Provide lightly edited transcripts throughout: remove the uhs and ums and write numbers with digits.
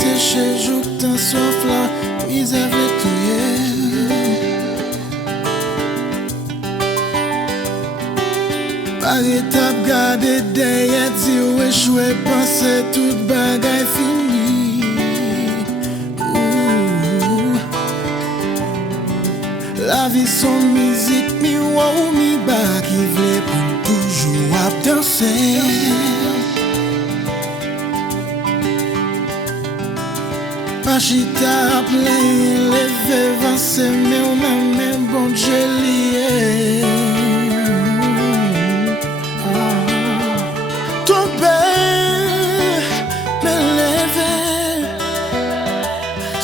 séché, joue t'en soif là, mise avec tout. Par étape, garder derrière, dire échoué, penser toute bagaille finie. La vie son musique, mi wow, mi bas qui voulait pour toujours à danser. Pachita plein, levé, avancé, mais on a même bon Dieu lié.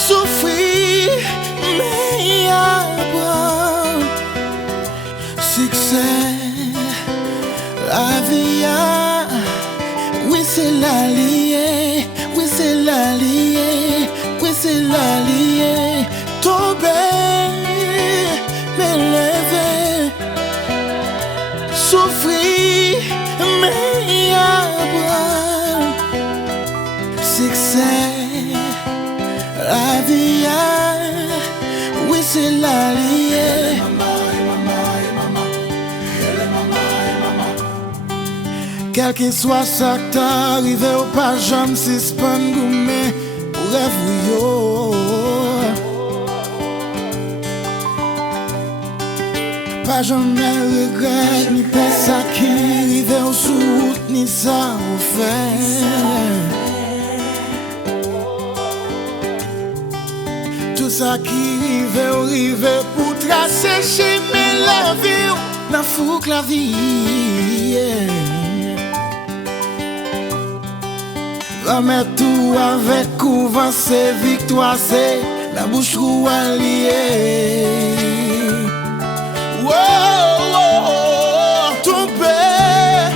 Souffrir, mais apprendre. Succès, la vie, oui c'est l'allié, oui c'est l'allié, oui c'est l'allié. Tomber, mais lever. Souffrir, mais apprendre. Succès. La vie, oui c'est l'allié. Quel que soit ça qui t'arrive ou pas, j'aime si span gourmet pour rêve yo. Pas jamais regret, ni pas ça qui arrive au sous, ni ça au fait. Tout ça qui arrive pour tracer chemin la vie, dans fouque la vie. Va mettre tout avec couvent, c'est victoire, c'est la bouche roue alliée. Ton père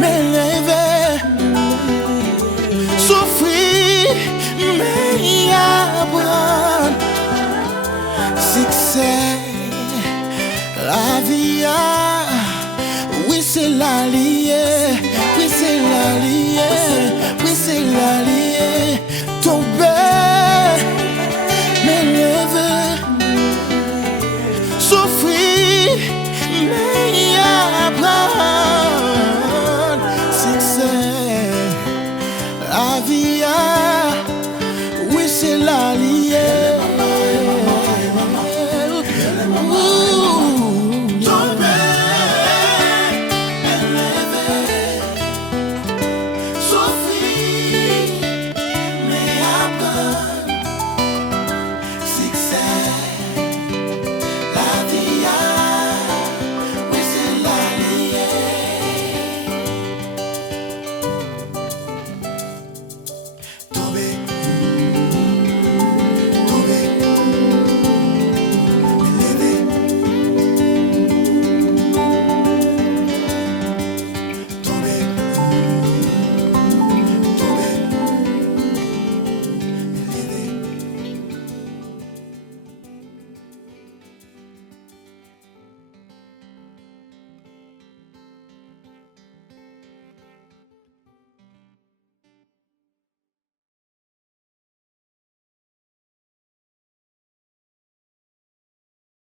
m'élever, souffrir, mais apprendre. Succès, la vie, oui c'est l'allié, oui c'est l'allié, oui c'est l'allié. Tomber, m'élever, souffrir, mais apprendre. Succès, la vie, oui c'est l'allié.